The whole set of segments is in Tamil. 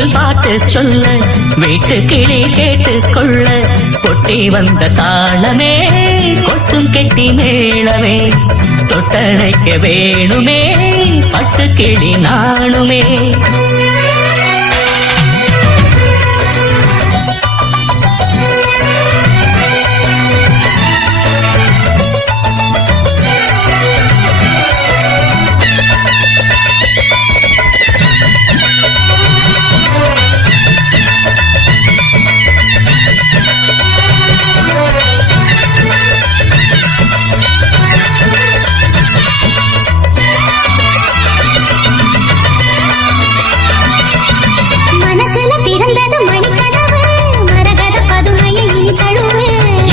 குயில் பாட்டு சொல்ல வீட்டு கிளி கேட்டு கொள்ள கொட்டி வந்த தாளமே கொட்டும் கெட்டி மேளமே தொட்டணைக்க வேணுமே பட்டு கிளி நாணுமே.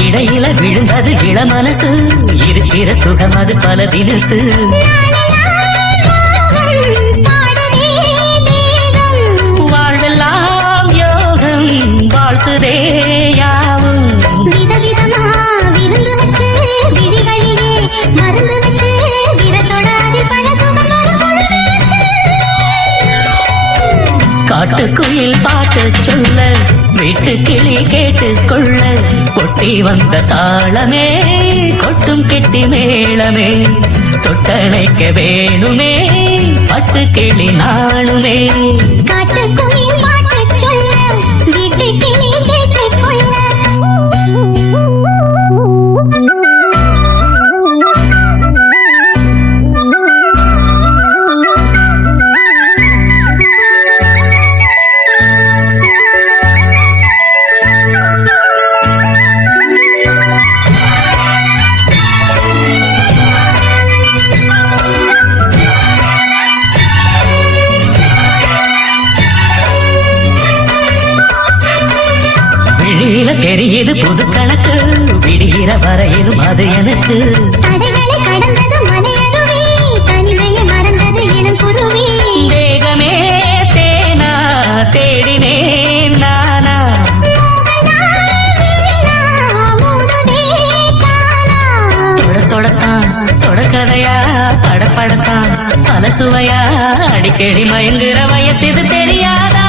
இடையில விழுந்தது இள மனசு இருக்கிற சுகம் அது பல தினசு. வாழ்வெல்லாம் யோகம் வாழ்த்துதே யாவும் விதவிதமா விருந்து வச்சு விழிகளிலே மருந்து வச்சு விரத்தொடாதி பல சுகம் காட்டுக்குயில் பாட்டு சொல்ல வீட்டு கிளி கேட்டு கொள்ள கொட்டி வந்த தாளமே கொட்டும் கெட்டி மேளமே தொட்டணைக்க வேணுமே பட்டு கிளி நாணுமே. காட்டுக்குயில் பாட்டு சொல்ல வீட்டு கிளி கேட்டு கொள்ள தெரியுது புது கணக்கு விடுகிற வரையிலும் அது எனக்கு தேகமே தேனா தேடினேன் நானா தொடத்தான் தொடக்கதையா படப்படத்தான் பல சுவையா அடிக்கடி மயங்குற வயசு இது தெரியாதா.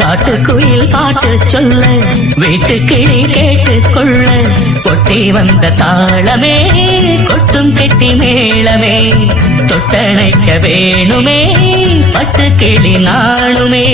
காட்டுக்குயில் பாட்டு சொல்ல வீட்டு கிளி கேட்டு கொள்ள கொட்டி வந்த தாளமே கொட்டும் கெட்டி மேளமே தொட்டணைக்க வேணுமே பட்டு கிளி நாணுமே.